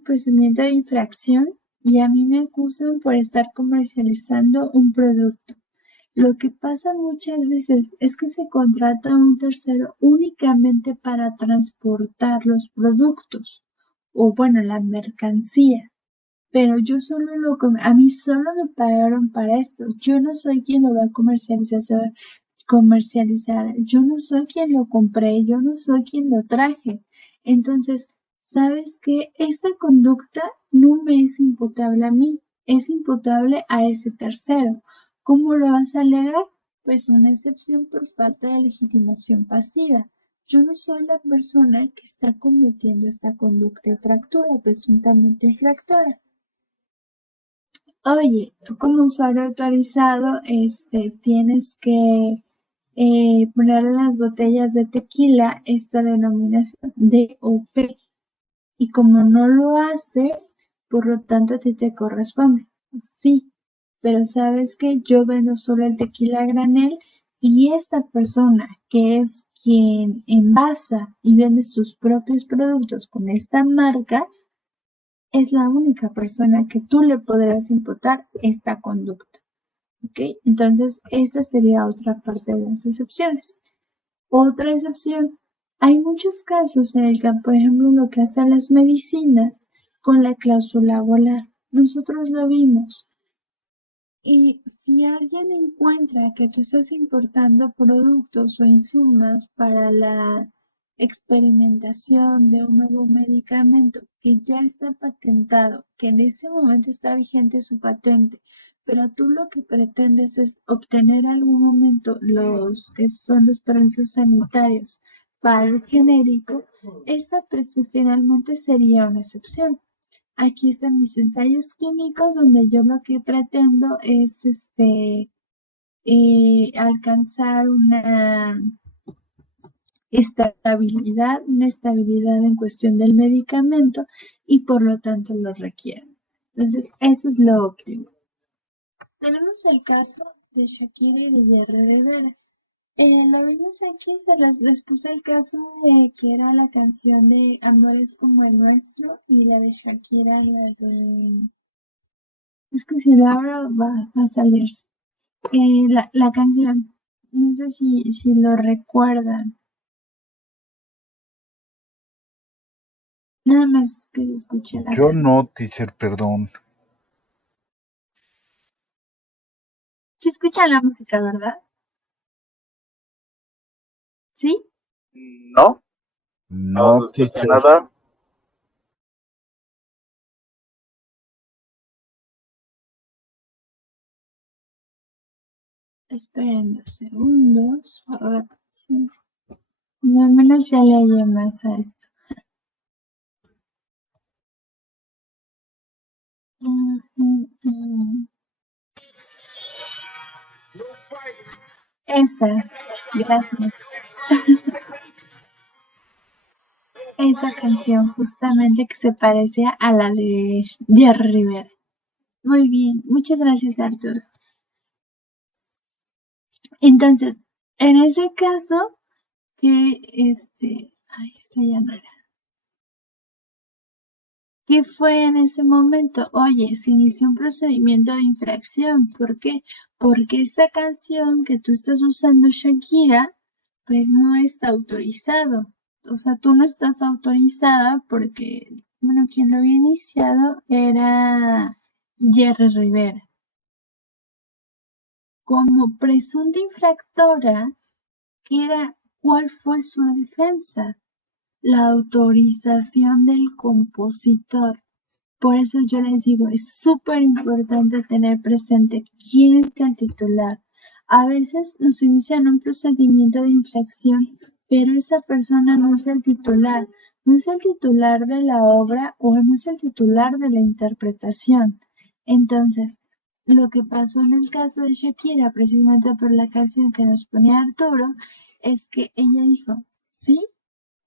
procedimiento de infracción y a mí me acusan por estar comercializando un producto. Lo que pasa muchas veces es que se contrata a un tercero únicamente para transportar los productos o bueno, la mercancía. Pero yo solo a mí solo me pagaron para esto. Yo no soy quien lo va a comercializar. Yo no soy quien lo compré, yo no soy quien lo traje. Entonces, ¿sabes qué? Esta conducta no me es imputable a mí, es imputable a ese tercero. ¿Cómo lo vas a alegar? Pues una excepción por falta de legitimación pasiva. Yo no soy la persona que está cometiendo esta conducta infractora, presuntamente infractora. Oye, tú como usuario autorizado, tienes que poner en las botellas de tequila esta denominación DOP. Y como no lo haces, por lo tanto a ti te corresponde. Sí, pero sabes que yo vendo solo el tequila a granel y esta persona que es quien envasa y vende sus propios productos con esta marca, es la única persona que tú le podrás imputar esta conducta. ¿Ok? Entonces, esta sería otra parte de las excepciones. Otra excepción, hay muchos casos en el que, por ejemplo, lo que hacen las medicinas con la cláusula volar. Nosotros lo vimos. Y si alguien encuentra que tú estás importando productos o insumos para la experimentación de un nuevo medicamento que ya está patentado, que en ese momento está vigente su patente, pero tú lo que pretendes es obtener en algún momento los que son los permisos sanitarios para el genérico, esta finalmente sería una excepción. Aquí están mis ensayos clínicos donde yo lo que pretendo es alcanzar una estabilidad en cuestión del medicamento y por lo tanto lo requiero. Entonces, eso es lo óptimo. Tenemos el caso de Shakira y de Jerry Rivera. Lo vimos aquí, les puse el caso de que era la canción de Amores como el nuestro y la de Shakira, la de... Es que si lo abro va a salir. La canción, no sé si lo recuerdan. Nada más que se escuche la Yo canción. no, teacher, perdón. Sí escuchan la música, ¿verdad? ¿Sí? No, No, teacher. nada. Esperen 2 segundos. No, al menos ya le hallé más a esto. Mm, mm, mm. Esa, gracias. Esa canción justamente que se parece a la de Jerry Rivera. Muy bien, muchas gracias, Arturo. Entonces, en ese caso, ay, esta ya no era. ¿Qué fue en ese momento? Oye, se inició un procedimiento de infracción. ¿Por qué? Porque esta canción que tú estás usando, Shakira, pues no está autorizado. O sea, tú no estás autorizada porque, bueno, quien lo había iniciado era Jerry Rivera. Como presunta infractora, ¿cuál fue su defensa? La autorización del compositor. Por eso yo les digo, es súper importante tener presente quién es el titular. A veces nos inician un procedimiento de infracción, pero esa persona no es el titular, no es el titular de la obra o no es el titular de la interpretación. Entonces, lo que pasó en el caso de Shakira, precisamente por la canción que nos ponía Arturo, es que ella dijo, sí,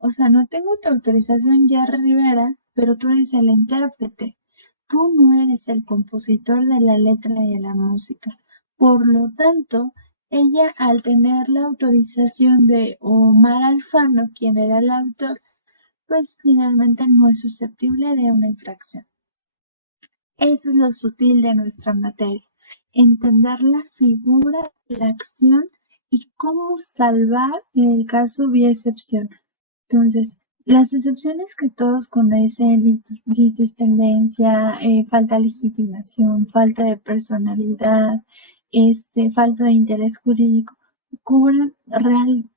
o sea, no tengo tu autorización, Jerry Rivera, pero tú eres el intérprete. Tú no eres el compositor de la letra y de la música. Por lo tanto, ella, al tener la autorización de Omar Alfano, quien era el autor, pues finalmente no es susceptible de una infracción. Eso es lo sutil de nuestra materia. Entender la figura, la acción y cómo salvar en el caso vía excepción. Entonces, las excepciones que todos conocen, dispendencia, falta de legitimación, falta de personalidad, falta de interés jurídico, cobran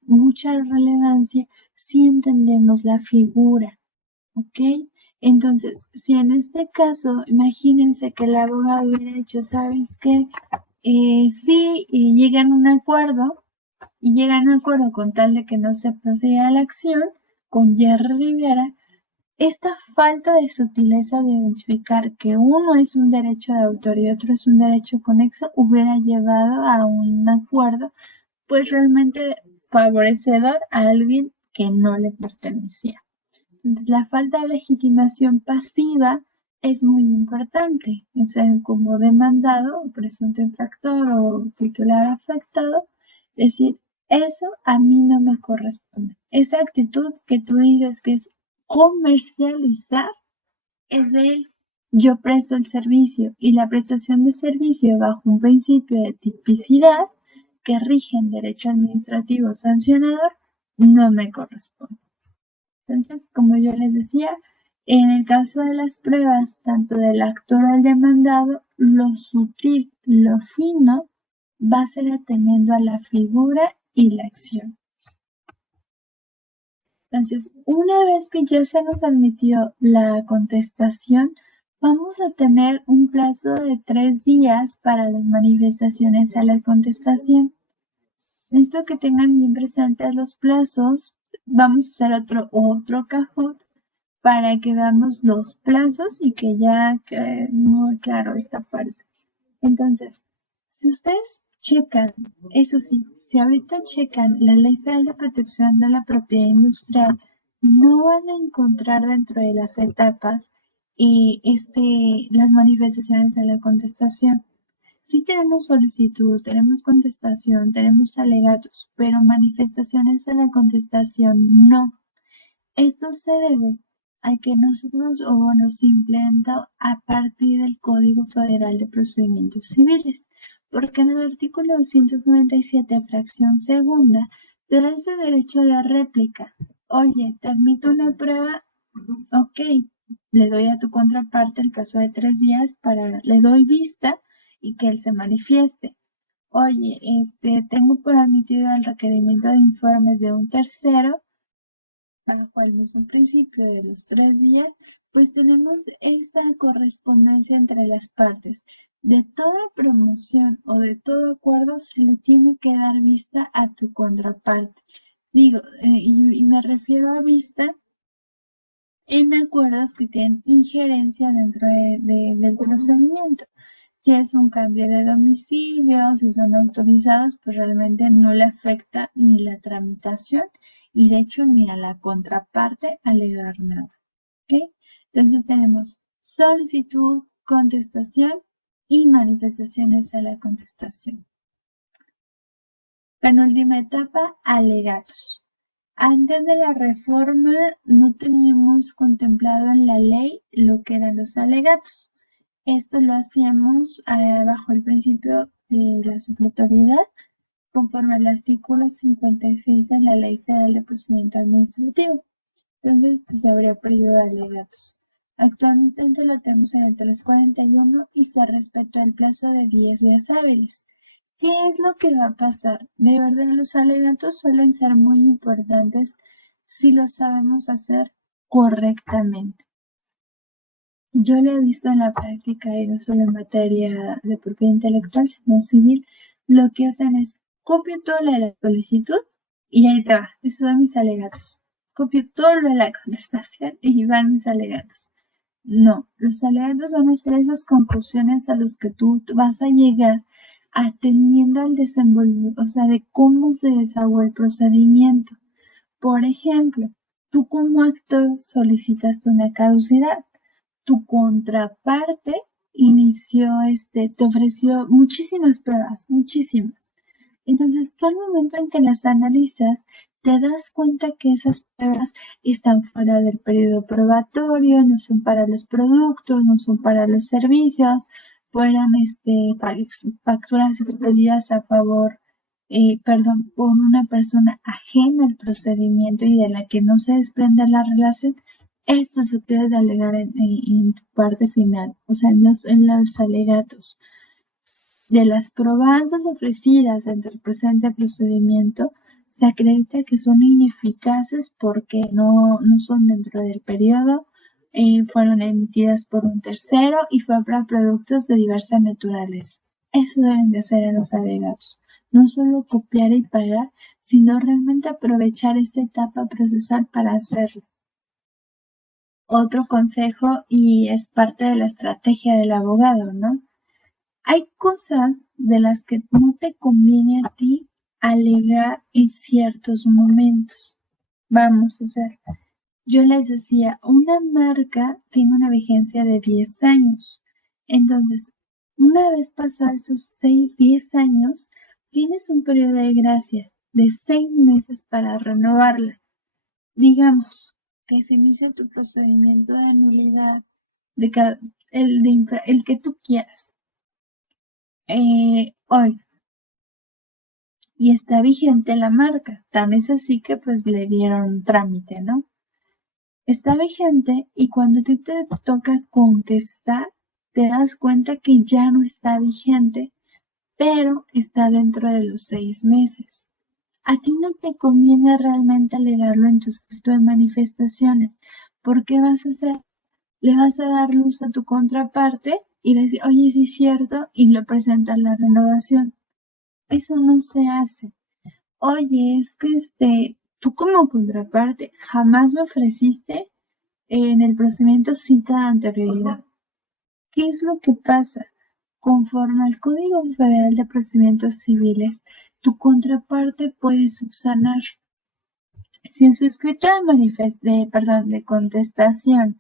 mucha relevancia si entendemos la figura, ¿ok? Entonces, si en este caso, imagínense que el abogado hubiera hecho, ¿sabes qué? Sí, y llegan a un acuerdo, con tal de que no se proceda a la acción con Jerry Rivera, esta falta de sutileza de identificar que uno es un derecho de autor y otro es un derecho conexo hubiera llevado a un acuerdo pues realmente favorecedor a alguien que no le pertenecía. Entonces la falta de legitimación pasiva es muy importante, o sea, como demandado, o presunto infractor o titular afectado, decir, eso a mí no me corresponde. Esa actitud que tú dices que es comercializar es de él. Yo presto el servicio y la prestación de servicio bajo un principio de tipicidad que rige en derecho administrativo sancionador no me corresponde. Entonces, como yo les decía, en el caso de las pruebas, tanto del actor o el demandado, lo sutil, lo fino, va a ser atendiendo a la figura y la acción. Entonces, una vez que ya se nos admitió la contestación, vamos a tener un plazo de 3 días para las manifestaciones a la contestación. Necesito que tengan bien presentes los plazos. Vamos a hacer otro Kahoot para que veamos los plazos y que ya quede muy claro esta parte. Entonces, si ustedes checan, eso sí, si ahorita checan la Ley Federal de Protección de la Propiedad Industrial, no van a encontrar dentro de las etapas las manifestaciones de la contestación. Sí tenemos solicitud, tenemos contestación, tenemos alegatos, pero manifestaciones de la contestación no. Esto se debe a que nosotros, o bueno, se implementa a partir del Código Federal de Procedimientos Civiles, porque en el artículo 297, fracción segunda, te da ese derecho de réplica. Oye, te admito una prueba, ok, le doy a tu contraparte el plazo de 3 días le doy vista y que él se manifieste. Oye, tengo por admitido el requerimiento de informes de un tercero bajo el mismo principio de los 3 días, pues tenemos esta correspondencia entre las partes. De toda promoción o de todo acuerdo se le tiene que dar vista a tu contraparte. Digo, y me refiero a vista en acuerdos que tienen injerencia dentro del procedimiento. Si es un cambio de domicilio, si son autorizados, pues realmente no le afecta ni la tramitación y de hecho ni a la contraparte alegar nada. ¿Ok? Entonces tenemos solicitud, contestación y manifestaciones a la contestación. Penúltima etapa, alegatos. Antes de la reforma no teníamos contemplado en la ley lo que eran los alegatos. Esto lo hacíamos bajo el principio de la supletoriedad, conforme al artículo 56 de la Ley Federal de Procedimiento Administrativo. Entonces, pues habría periodo de alegatos. Actualmente lo tenemos en el 341 y se respetó el plazo de 10 días hábiles. ¿Qué es lo que va a pasar? De verdad, los alegatos suelen ser muy importantes si lo sabemos hacer correctamente. Yo lo he visto en la práctica y no solo en materia de propiedad intelectual, sino civil. Lo que hacen es copio todo lo de la solicitud y ahí te va. Esos son mis alegatos. Copio todo lo de la contestación y van mis alegatos. No, los alegatos van a ser esas conclusiones a las que tú vas a llegar atendiendo al desenvolvimiento, o sea, de cómo se desahogó el procedimiento. Por ejemplo, tú como actor solicitaste una caducidad. Tu contraparte inició, te ofreció muchísimas pruebas, muchísimas. Entonces, tú al momento en que las analizas, te das cuenta que esas pruebas están fuera del periodo probatorio, no son para los productos, no son para los servicios, fueron facturas expedidas a favor, por una persona ajena al procedimiento y de la que no se desprende la relación. Esto es lo que debes de alegar en tu parte final, o sea, en los alegatos. De las probanzas ofrecidas ante el presente procedimiento, se acredita que son ineficaces porque no son dentro del periodo, fueron emitidas por un tercero y fue para productos de diversa naturaleza. Eso deben de ser en los alegatos. No solo copiar y pagar, sino realmente aprovechar esta etapa procesal para hacerlo. Otro consejo, y es parte de la estrategia del abogado, ¿no? Hay cosas de las que no te conviene a ti alegar en ciertos momentos. Vamos a hacer. Yo les decía, una marca tiene una vigencia de 10 años. Entonces, una vez pasados esos 10 años, tienes un periodo de gracia de 6 meses para renovarla. Digamos que se inicia tu procedimiento de nulidad, el que tú quieras, hoy, y está vigente la marca. Tan es así que pues le dieron trámite, ¿no? Está vigente y cuando a ti te toca contestar, te das cuenta que ya no está vigente, pero está dentro de los 6 meses. A ti no te conviene realmente alegarlo en tu escrito de manifestaciones. ¿Por qué vas a hacer? Le vas a dar luz a tu contraparte y decir, oye, sí es cierto, y lo presentas la renovación. Eso no se hace. Oye, es que tú como contraparte jamás me ofreciste en el procedimiento cita de anterioridad. ¿Qué es lo que pasa? Conforme al Código Federal de Procedimientos Civiles, tu contraparte puede subsanar. Si en su escrito de contestación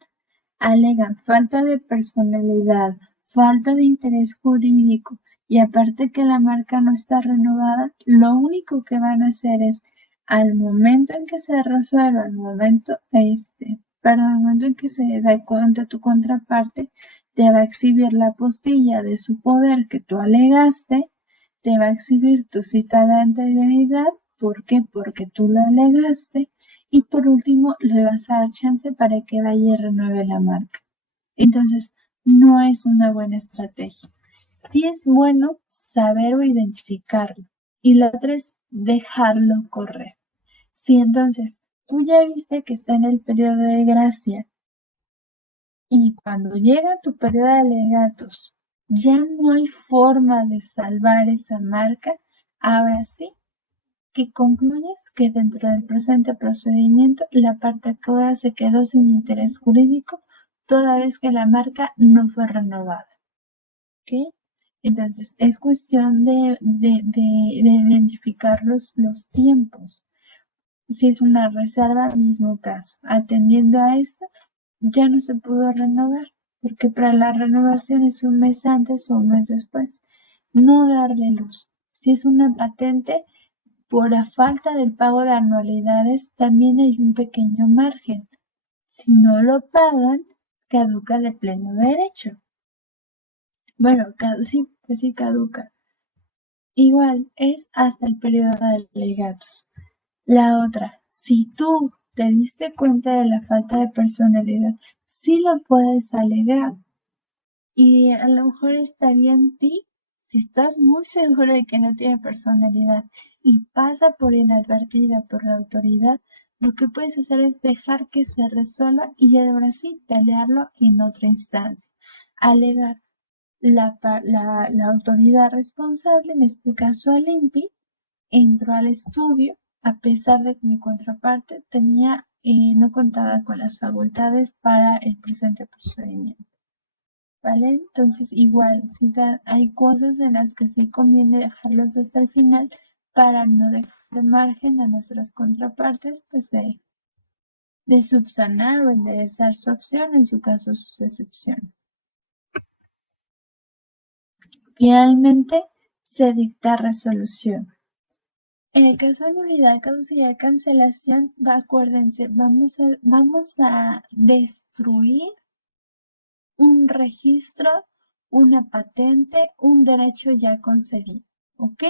alegan falta de personalidad, falta de interés jurídico y aparte que la marca no está renovada, lo único que van a hacer es al momento en que se resuelva, al momento en que se da cuenta tu contraparte, te va a exhibir la postilla de su poder que tú alegaste, te va a exhibir tu cita de anterioridad. ¿Por qué? Porque tú lo alegaste. Y por último, le vas a dar chance para que vaya y renueve la marca. Entonces, no es una buena estrategia. Sí es bueno saber o identificarlo. Y la otra es dejarlo correr. Si entonces tú ya viste que está en el periodo de gracia y cuando llega tu periodo de alegatos ya no hay forma de salvar esa marca, ahora sí que concluyes que dentro del presente procedimiento la parte actuada se quedó sin interés jurídico toda vez que la marca no fue renovada. ¿Ok? Entonces, es cuestión de identificar los tiempos. Si es una reserva, mismo caso. Atendiendo a esto, ya no se pudo renovar, porque para la renovación es un mes antes o un mes después. No darle luz. Si es una patente, por la falta del pago de anualidades, también hay un pequeño margen. Si no lo pagan, caduca de pleno derecho. Bueno, sí, pues sí caduca. Igual es hasta el periodo de alegatos. La otra, si tú te diste cuenta de la falta de personalidad, sí lo puedes alegar. Y a lo mejor estaría en ti, si estás muy seguro de que no tiene personalidad y pasa por inadvertida por la autoridad, lo que puedes hacer es dejar que se resuelva y ahora sí pelearlo en otra instancia. Alegar la autoridad responsable, en este caso al INPI, entró al estudio a pesar de que mi contraparte no contaba con las facultades para el presente procedimiento. ¿Vale? Entonces, igual, hay cosas en las que sí conviene dejarlos hasta el final para no dejar margen a nuestras contrapartes, pues de subsanar o enderezar su acción, en su caso sus excepciones. Finalmente, se dicta resolución. En el caso de nulidad, caducidad, cancelación, acuérdense, vamos a destruir un registro, una patente, un derecho ya concedido, ¿ok?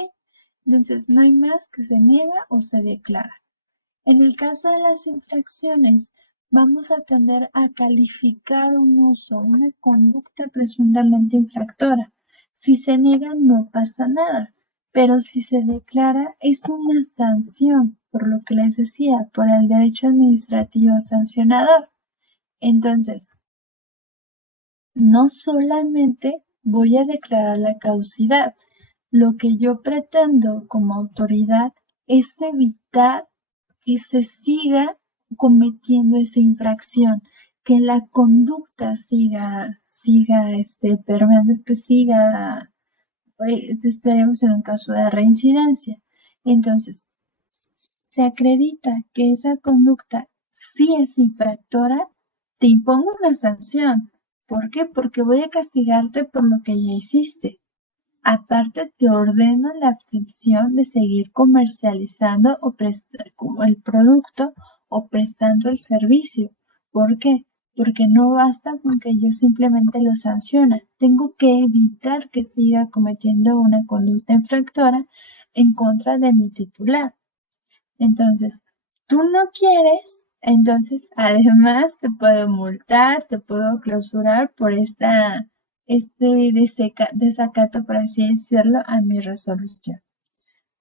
Entonces, no hay más que se niega o se declara. En el caso de las infracciones, vamos a tender a calificar un uso, una conducta presuntamente infractora. Si se niega, no pasa nada, pero si se declara, es una sanción, por lo que les decía, por el derecho administrativo sancionador. Entonces, no solamente voy a declarar la caducidad, lo que yo pretendo como autoridad es evitar que se siga cometiendo esa infracción, que la conducta siga permeando, que siga, pues estaremos en un caso de reincidencia. Entonces, se acredita que esa conducta sí es infractora, te impongo una sanción. ¿Por qué? Porque voy a castigarte por lo que ya hiciste. Aparte, te ordeno la abstención de seguir comercializando o como el producto o prestando el servicio. ¿Por qué? Porque no basta con que yo simplemente lo sancione. Tengo que evitar que siga cometiendo una conducta infractora en contra de mi titular. Entonces, tú no quieres, entonces además te puedo multar, te puedo clausurar por este desacato, por así decirlo, a mi resolución.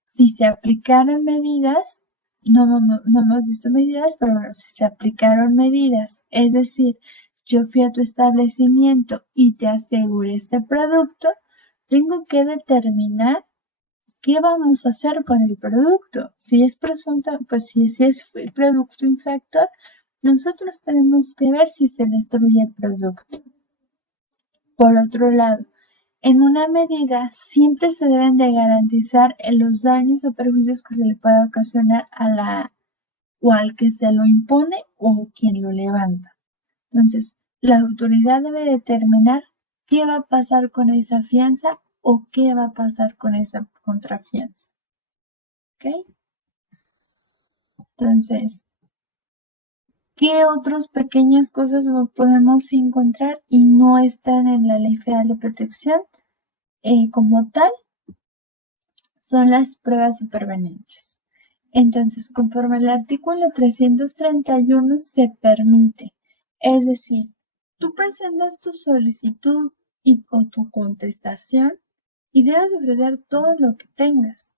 Si se aplicaron medidas, no hemos visto medidas, pero bueno, si se aplicaron medidas, es decir, yo fui a tu establecimiento y te aseguré este producto, tengo que determinar ¿qué vamos a hacer con el producto? Si es presunto, pues si es producto infractor, nosotros tenemos que ver si se destruye el producto. Por otro lado, en una medida siempre se deben de garantizar los daños o perjuicios que se le pueda ocasionar o al que se lo impone o quien lo levanta. Entonces, la autoridad debe determinar qué va a pasar con esa fianza o qué va a pasar con esa contrafianza. ¿Ok? Entonces, ¿qué otras pequeñas cosas podemos encontrar y no están en la Ley Federal de Protección como tal? Son las pruebas supervenientes. Entonces, conforme al artículo 331 se permite, es decir, tú presentas tu solicitud o tu contestación y debes ofrecer todo lo que tengas.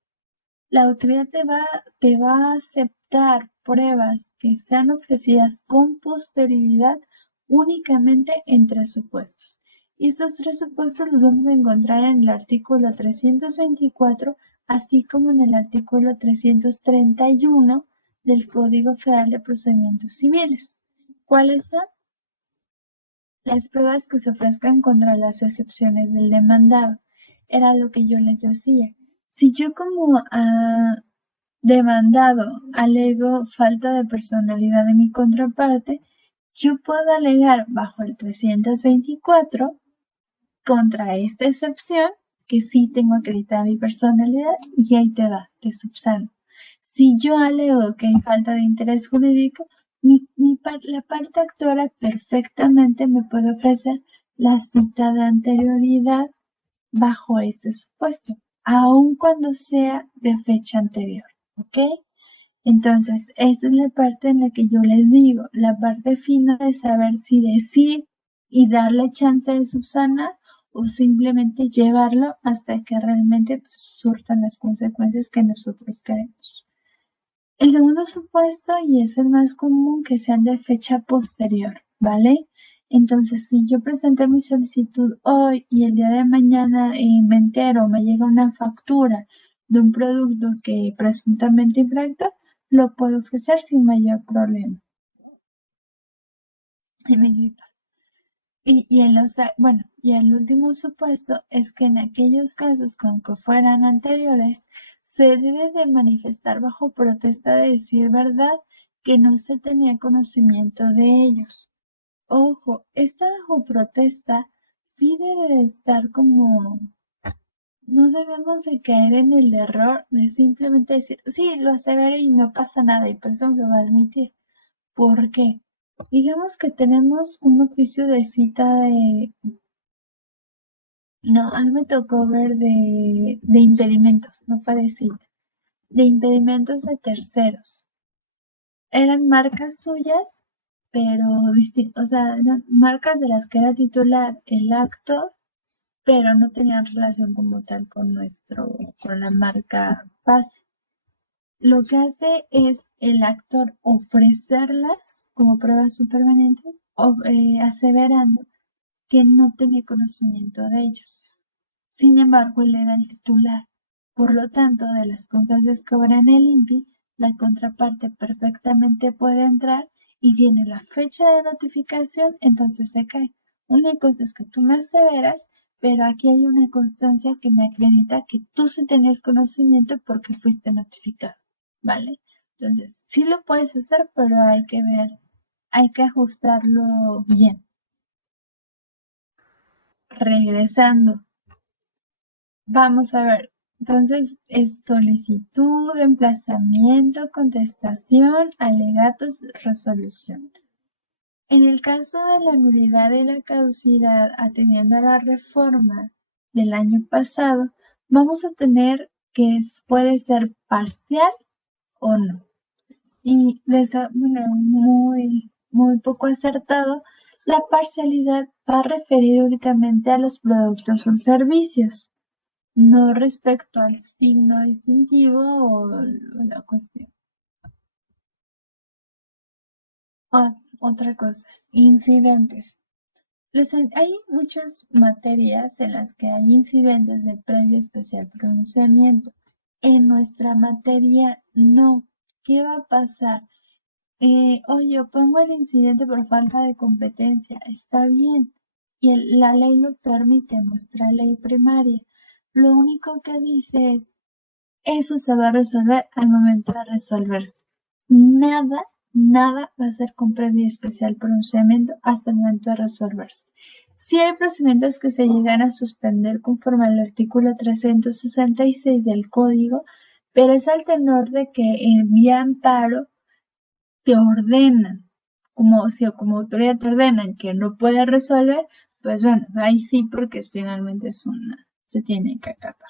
La autoridad te va a aceptar pruebas que sean ofrecidas con posterioridad únicamente en 3 supuestos. Y estos 3 supuestos los vamos a encontrar en el artículo 324 así como en el artículo 331 del Código Federal de Procedimientos Civiles. ¿Cuáles son? Las pruebas que se ofrezcan contra las excepciones del demandado. Era lo que yo les decía. Si yo como demandado alego falta de personalidad de mi contraparte, yo puedo alegar bajo el 324 contra esta excepción que sí tengo acreditada mi personalidad y ahí te va, te subsano. Si yo alego que hay falta de interés jurídico, la parte actora perfectamente me puede ofrecer la cita de anterioridad bajo este supuesto, aun cuando sea de fecha anterior, ¿ok? Entonces, esta es la parte en la que yo les digo, la parte fina de saber si decir y darle chance de subsanar o simplemente llevarlo hasta que realmente surtan las consecuencias que nosotros queremos. El segundo supuesto, y es el más común, que sean de fecha posterior, ¿vale? Entonces, si yo presenté mi solicitud hoy y el día de mañana me entero, me llega una factura de un producto que presuntamente infracto, lo puedo ofrecer sin mayor problema. Y el último supuesto es que en aquellos casos que aunque fueran anteriores, se debe de manifestar bajo protesta de decir verdad que no se tenía conocimiento de ellos. Ojo, esta bajo protesta sí debe de estar como, no debemos de caer en el error de simplemente decir, sí, lo asevero y no pasa nada y por eso lo va a admitir. ¿Por qué? Digamos que tenemos un oficio de cita de... No, a mí me tocó ver de impedimentos, no fue de cita. De impedimentos de terceros. Eran marcas suyas, pero distintas, o sea, eran marcas de las que era titular el actor, pero no tenían relación como tal con con la marca base. Lo que hace es el actor ofrecerlas como pruebas supervenientes, aseverando que no tenía conocimiento de ellos. Sin embargo, él era el titular. Por lo tanto, de las constancias que obra en el INPI, la contraparte perfectamente puede entrar y viene la fecha de notificación, entonces se cae. Una cosa es que tú me aseveras, pero aquí hay una constancia que me acredita que tú sí tenías conocimiento porque fuiste notificado, ¿vale? Entonces, sí lo puedes hacer, pero hay que ver, hay que ajustarlo bien. Regresando. Vamos a ver. Entonces, es solicitud, emplazamiento, contestación, alegatos, resolución. En el caso de la nulidad y la caducidad, atendiendo a la reforma del año pasado, vamos a tener que puede ser parcial o no. Y muy poco acertado, la parcialidad va a referir únicamente a los productos o servicios, no respecto al signo distintivo o la cuestión. Otra cosa, incidentes. Hay muchas materias en las que hay incidentes de previo especial pronunciamiento. En nuestra materia no. ¿Qué va a pasar? Oye, pongo el incidente por falta de competencia. Está bien. Y la ley lo permite, nuestra ley primaria. Lo único que dice es, eso se va a resolver al momento de resolverse. Nada va a ser con previo y especial pronunciamiento hasta el momento de resolverse. Si hay procedimientos que se llegan a suspender conforme al artículo 366 del Código, pero es al tenor de que en vía amparo te ordenan, como autoridad te ordenan que no puedes resolver, pues bueno, ahí sí, porque finalmente se tiene que acatar.